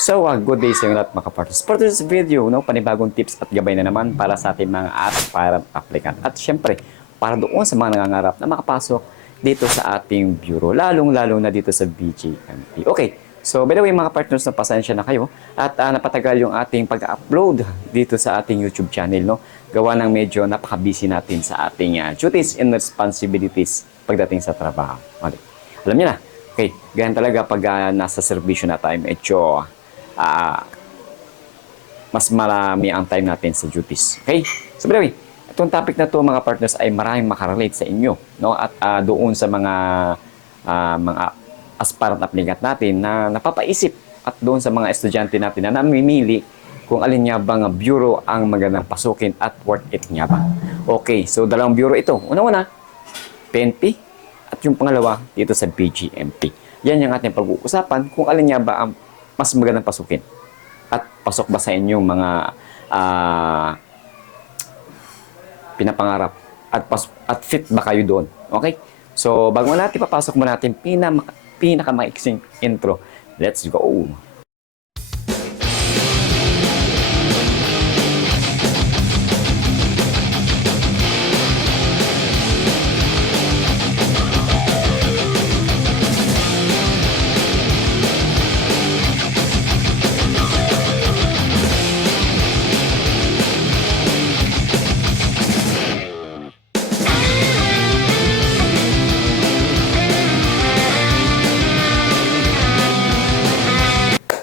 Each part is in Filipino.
So, uh, good day sa inyo lahat mga kapartners. For this video, no, panibagong tips at gabay na naman para sa ating mga aspirant applicant. At syempre, para doon sa mga nangangarap na makapasok dito sa ating bureau, lalong-lalo na dito sa BGMP. Okay, so by the way mga partners, na pasensya na kayo at uh, napatagal yung ating pag-upload dito sa ating YouTube channel. No? Gawa ng medyo napaka-busy natin sa ating uh, duties and responsibilities pagdating sa trabaho. Okay. Alam niyo na, okay, ganyan talaga pag uh, nasa servisyo na tayo, medyo ah, mas marami ang time natin sa duties. Okay? So, by the way, itong topic na to mga partners ay maraming makarelate sa inyo. No? At ah, doon sa mga ah, mga aspirant applicant natin na napapaisip at doon sa mga estudyante natin na namimili kung alin nga bang bureau ang magandang pasukin at worth it nga ba. Okay, so dalawang bureau ito. Una-una, PNP at yung pangalawa dito sa BGMP. Yan yung ating pag-uusapan kung alin nga ba ang mas magandang pasukin. At pasok ba sa inyong mga ah, pinapangarap at pas- at fit ba kayo doon? Okay? So, bago natin papasok mo natin pinaka pinakamaiksing intro. Let's go.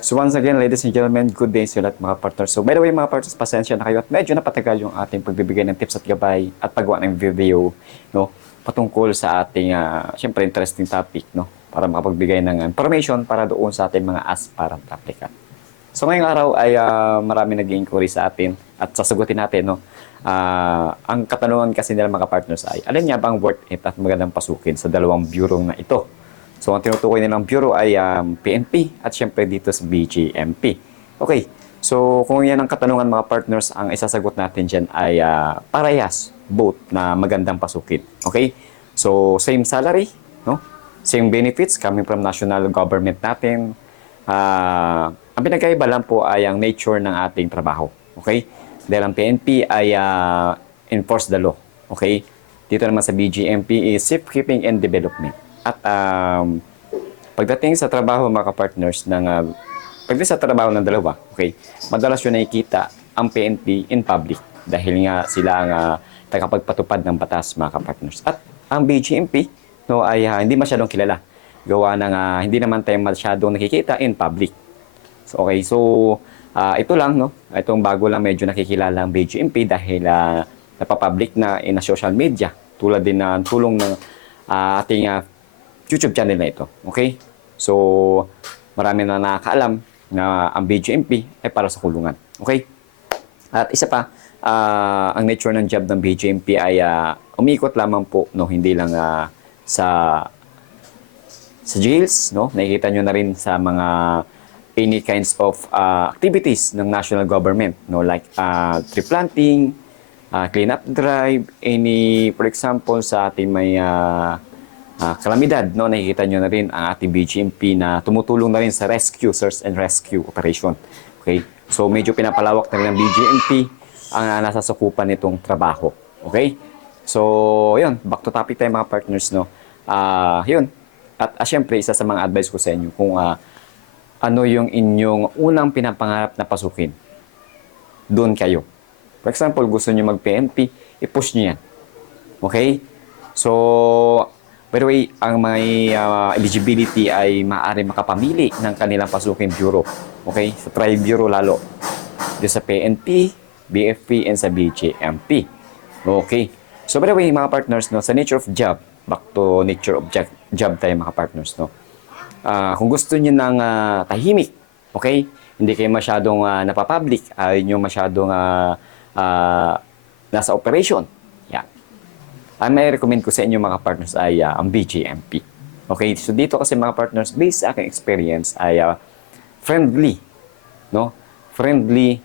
So once again, ladies and gentlemen, good day sa lahat mga partners. So by the way mga partners, pasensya na kayo at medyo napatagal yung ating pagbibigay ng tips at gabay at paggawa ng video no, patungkol sa ating, uh, syempre, interesting topic no, para makapagbigay ng information para doon sa ating mga aspirant applicant. So ngayong araw ay ah, marami nag inquiry sa atin at sasagutin natin no. Ah, ang katanungan kasi nila mga partners ay alin nga bang worth it at magandang pasukin sa dalawang bureau na ito. So ang tinutukoy nilang bureau ay um, PNP at syempre dito sa BGMP. Okay. So kung yan ang katanungan mga partners, ang isasagot natin dyan ay ah, parehas both na magandang pasukin. Okay? So same salary, no? Same benefits coming from national government natin. Ah, ang pinagkaiba lang po ay ang nature ng ating trabaho. Okay? Dahil ang PNP ay ah, enforce the law. Okay? Dito naman sa BGMP is safekeeping and development. At um, pagdating sa trabaho mga partners ng ah, pagdating sa trabaho ng dalawa, okay? Madalas yun nakikita ang PNP in public dahil nga sila ang ah, tagapagpatupad ng batas mga partners. At ang BGMP no ay ah, hindi masyadong kilala. Gawa ng ah, hindi naman tayo masyadong nakikita in public. So, okay, so ah, ito lang, no? Itong bago lang medyo nakikilala ang BGMP dahil uh, napapublic na in a social media tulad din ng tulong ng ah, ating ah, YouTube channel na ito. Okay? So, marami na nakakaalam na ang BGMP ay para sa kulungan. Okay? At isa pa, ah, ang nature ng job ng BGMP ay ah, umikot lamang po, no? Hindi lang ah, sa sa jails, no? Nakikita nyo na rin sa mga any kinds of uh, activities ng national government, no? Like uh, tree planting, uh, clean up drive, any, for example, sa ating may uh, uh, kalamidad, no? Nakikita nyo na rin ang ating BGMP na tumutulong na rin sa rescue, search and rescue operation. Okay? So, medyo pinapalawak na rin ng BGMP ang uh, nasa sakupan nitong trabaho. Okay? So, yun. Back to topic tayo mga partners, no? Ah, yun. At uh, syempre, isa sa mga advice ko sa inyo kung ah, ano yung inyong unang pinapangarap na pasukin. Doon kayo. For example, gusto nyo mag-PNP, i-push nyo yan. Okay? So, by the way, ang may ah, eligibility ay maaari makapamili ng kanilang pasukin bureau. Okay? Sa tri-bureau lalo. Dito sa PNP, BFP, and sa BJMP. Okay. So, by the way, mga partners, no, sa nature of job, back to nature of job, job tayo mga partners, no. Ah, kung gusto niyo ng ah, tahimik, okay? Hindi kayo masyadong uh, napapublic, ayaw nyo masyadong ah, ah, nasa operation. Ang may recommend ko sa inyo mga partners ay ah, ang BGMP. Okay, so dito kasi mga partners, based sa aking experience, ay ah, friendly, no? Friendly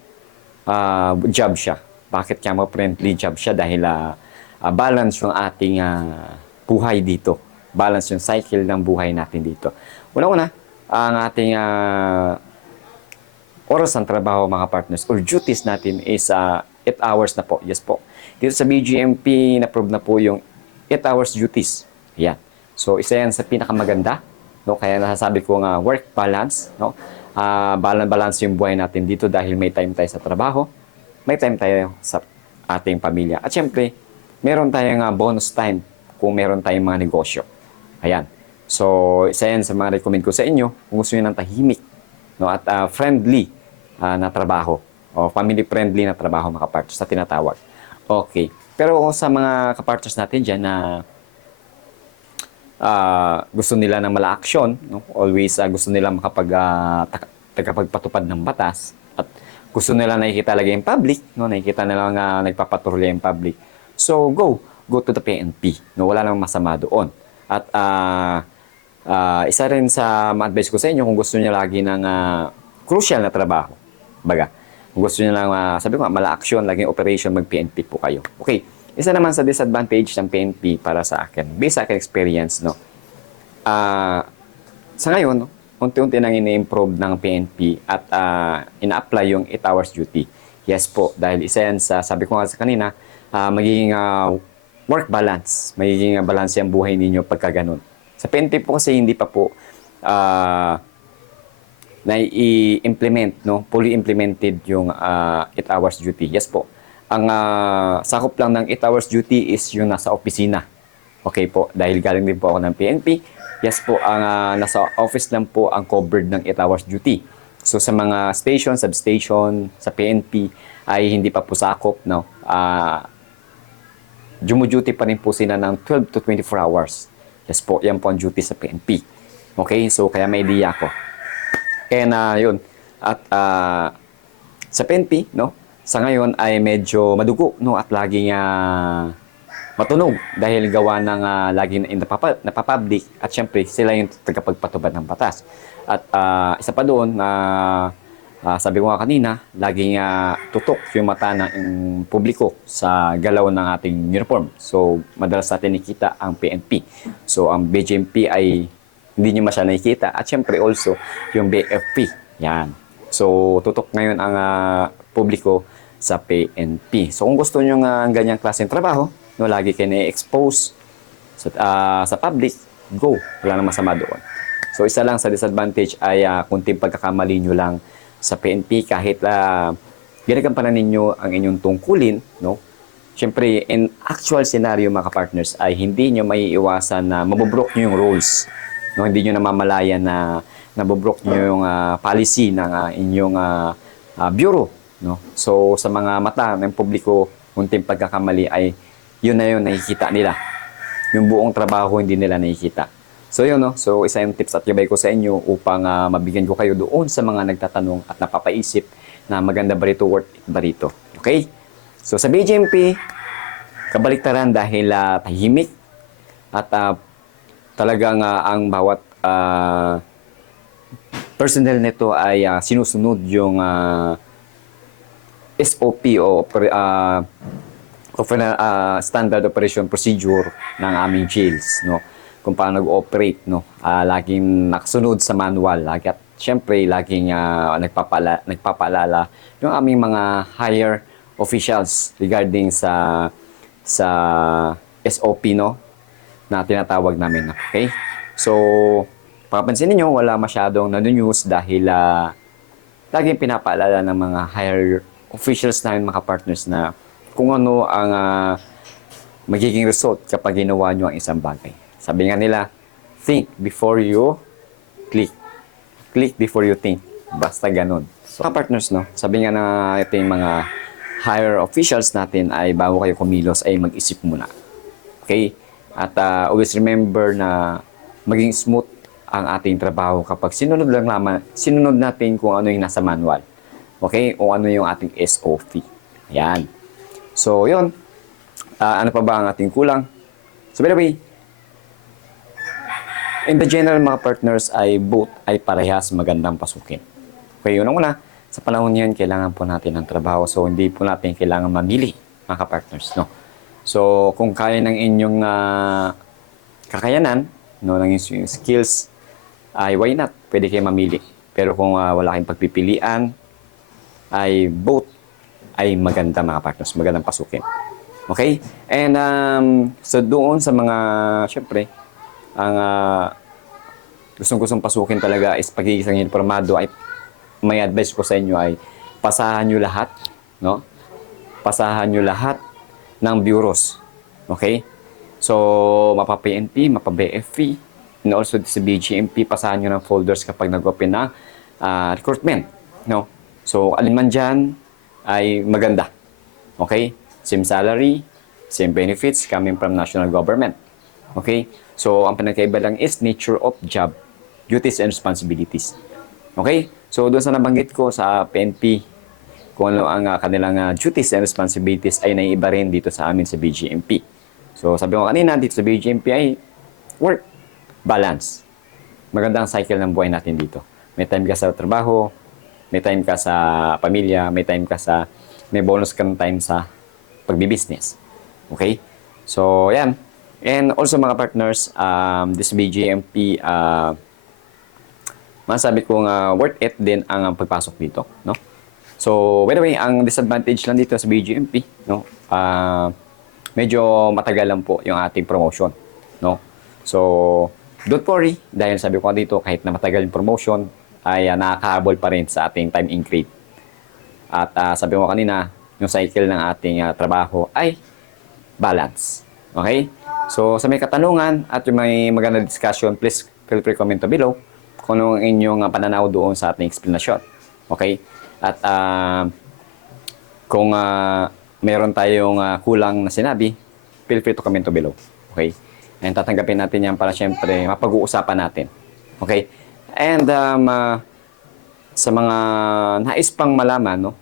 ah, job siya. Bakit kaya friendly job siya? Dahil ah, ah, balance yung ating ah, buhay dito. Balance yung cycle ng buhay natin dito. Una-una, ang ating ah, oras ng trabaho mga partners or duties natin is 8 hours na po. Yes po. Dito sa BGMP, na-prove na po yung 8 hours duties. Yan. So, isa yan sa pinakamaganda. No? Kaya nasasabi ko nga work balance. No? Ah, balance, balance yung buhay natin dito dahil may time tayo sa trabaho, may time tayo sa ating pamilya. At syempre, meron tayong ah, bonus time kung meron tayong mga negosyo. Ayan. So, isa yan sa mga recommend ko sa inyo kung gusto nyo ng tahimik no? at ah, friendly ah, na trabaho o family friendly na trabaho mga kapartners sa tinatawag. Okay. Pero sa mga kapartners natin dyan na ah, gusto nila ng mala action, no? always ah, gusto nila makapag taka- tagapagpatupad ng batas at gusto nila nakikita lagi yung public, no? nakikita nila nga nagpapatrolya yung public. So go, go to the PNP. No? Wala namang masama doon. At ah, ah, isa rin sa ma-advise ko sa inyo kung gusto niyo lagi ng ah, crucial na trabaho. Baga, kung gusto niyo lang, ah, sabi ko nga, mala action, laging operation, mag-PNP po kayo. Okay, isa naman sa disadvantage ng PNP para sa akin, based sa akin experience, no, Ah, sa ngayon, no, unti-unti nang ini-improve ng PNP at ah, ina-apply yung 8 hours duty. Yes po, dahil isa yan sa, sabi ko nga sa kanina, ah, magiging ah, work balance, magiging ah, balance yung buhay ninyo pagka ganun. Sa PNP po kasi hindi pa po ah, na i-implement, no? fully implemented yung 8 hours duty. Yes po. Ang ah, sakop lang ng 8 hours duty is yung nasa opisina. Okay po, dahil galing din po ako ng PNP. Yes po, ang ah, nasa office lang po ang covered ng 8 hours duty. So sa mga station, substation, sa PNP ay hindi pa po sakop, no? Ah, Jumu-duty pa rin po sila ng 12 to 24 hours. Yes po, yan po ang duty sa PNP. Okay, so kaya may idea ako. Kaya na yun. At ah, sa PNP, no, sa ngayon ay medyo madugo, no, at laging ah, matunog dahil gawa ng uh, laging na napapa, napapublic at syempre sila yung tagapagpatubad ng batas. At ah, isa pa doon na ah, sabi ko nga kanina, laging ah, tutok yung mata ng publiko sa galaw ng ating uniform. So, madalas natin nakikita ang PNP. So, ang BJMP ay hindi nyo masya nakikita. At syempre also, yung BFP. Yan. So, tutok ngayon ang ah, publiko sa PNP. So, kung gusto nyo nga ang ganyang klaseng trabaho, no, lagi kayo na-expose sa, ah, sa public, go. Wala nang masama doon. So, isa lang sa disadvantage ay uh, kunting pagkakamali nyo lang sa PNP kahit uh, ginagampanan ninyo ang inyong tungkulin, no? Siyempre, in actual scenario mga partners ay hindi nyo may iwasan na mabobrok nyo yung rules. No? Hindi nyo namamalayan na nabobrok nyo yung ah, policy ng ah, inyong ah, ah, bureau. No? So, sa mga mata ng publiko, kunting pagkakamali ay yun na yun nakikita nila. Yung buong trabaho hindi nila nakikita. So yun, no? So isa yung tips at gabay ko sa inyo upang ah, mabigyan ko kayo doon sa mga nagtatanong at napapaisip na maganda ba rito, worth it ba rito. Okay? So sa BGMP, kabaliktaran dahil ah, tahimik at ah, talagang ah, ang bawat ah, personnel nito ay ah, sinusunod yung ah, SOP o ah, oper- ah, standard operation procedure ng aming jails, no? Kung paano nag-operate, no? Ah, laging nakasunod sa manual. Lagi at syempre, laging ah, nagpapala, nagpapaalala yung aming mga higher officials regarding sa sa SOP, no? Na tinatawag namin, okay? So, papansin niyo wala masyadong nano-news dahil ah, laging pinapaalala ng mga higher officials namin, mga partners na kung ano ang ah, magiging result kapag ginawa nyo ang isang bagay. Sabi nga nila, think before you click. Click before you think. Basta ganun. So, mga partners, no? Sabi nga na ito yung mga higher officials natin ay bago kayo kumilos ay mag-isip muna. Okay? At ah, always remember na maging smooth ang ating trabaho kapag sinunod lang naman, sinunod natin kung ano yung nasa manual. Okay? O ano yung ating SOP. Ayan. So, yun. Ah, ano pa ba ang ating kulang? So, by the way, in the general mga partners ay both ay parehas magandang pasukin. Okay, unang-una, sa panahon ngayon, kailangan po natin ng trabaho. So, hindi po natin kailangan mamili, mga partners no? So, kung kaya ng inyong ah, kakayanan, no, ng inyong skills, ay why not? Pwede kayo mamili. Pero kung ah, wala kayong pagpipilian, ay both ay maganda mga partners, magandang pasukin. Okay? And um, so doon sa mga, syempre, ang uh, gustong-gustong pasukin talaga is pagiging informado ay may advice ko sa inyo ay pasahan nyo lahat, no? Pasahan nyo lahat ng bureaus. Okay? So, mapa-PNP, mapa-BFP, and also sa BGMP, pasahan nyo ng folders kapag nag-open na ah, recruitment. No? So, alin man dyan ay maganda. Okay? Same salary, same benefits coming from national government. Okay? So, ang pinagkaiba lang is nature of job, duties and responsibilities. Okay? So, doon sa nabanggit ko sa PNP, kung ano ang ah, kanilang ah, duties and responsibilities ay naiiba rin dito sa amin sa BGMP. So, sabi ko kanina, dito sa BGMP ay work, balance. Magandang cycle ng buhay natin dito. May time ka sa trabaho, may time ka sa pamilya, may time ka sa, may bonus ka ng time sa pagbibusiness. Okay? So, yan. And also mga partners, um, this BGMP, uh, masabi ko nga worth it din ang pagpasok dito, no? So, by the way, ang disadvantage lang dito sa BGMP, no? Ah, medyo matagal lang po yung ating promotion, no? So, don't worry dahil sabi ko dito kahit na matagal yung promotion ay uh, nakakahabol pa rin sa ating time increase. At ah, sabi ko kanina, yung cycle ng ating ah, trabaho ay balance. Okay? So, sa may katanungan at yung may maganda discussion, please feel free comment below kung ano ang inyong ah, pananaw doon sa ating explanation. Okay? At ah, kung ah, meron tayong ah, kulang na sinabi, feel free to comment below. Okay? And tatanggapin natin yan para syempre mapag-uusapan natin. Okay? And um, ah, sa mga nais pang malaman, no?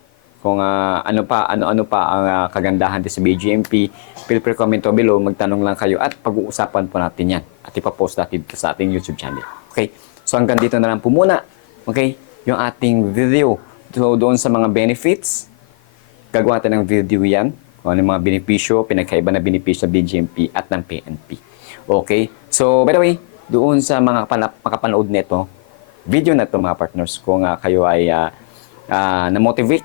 Kung ah, ano pa, ano-ano pa ang ah, kagandahan din sa BGMP, feel free comment below, magtanong lang kayo at pag-uusapan po natin yan. At ipapost natin sa ating YouTube channel. Okay? So hanggang dito na lang po muna. Okay? Yung ating video. So doon sa mga benefits, gagawa tayo ng video yan. Kung ano yung mga benepisyo, pinagkaiba na benepisyo ng BGMP at ng PNP. Okay? So, by the way, doon sa mga makapanood nito, video na to mga partners, kung ah, kayo ay ah, ah, na-motivate,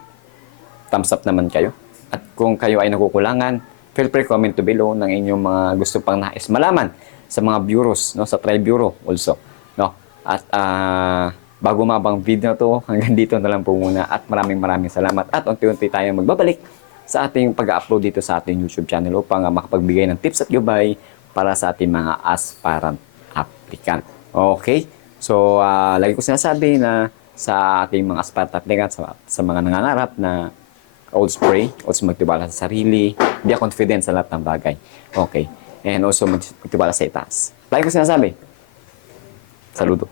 thumbs up naman kayo. At kung kayo ay nakukulangan, feel free comment to below ng inyong mga gusto pang nais malaman sa mga bureaus, no, sa tri-bureau also. No? At ah, bago mabang video to, hanggang dito na lang po muna at maraming maraming salamat at unti-unti tayong magbabalik sa ating pag-upload dito sa ating YouTube channel upang ah, makapagbigay ng tips at gabay para sa ating mga aspirant applicant. Okay? So, ah, lagi ko sinasabi na sa ating mga aspirant applicant, sa, sa mga nangangarap na old spray, also magtiwala sa sarili, be confident sa lahat ng bagay. Okay. And also mag- magtiwala sa itaas. Lagi ko sinasabi, saludo.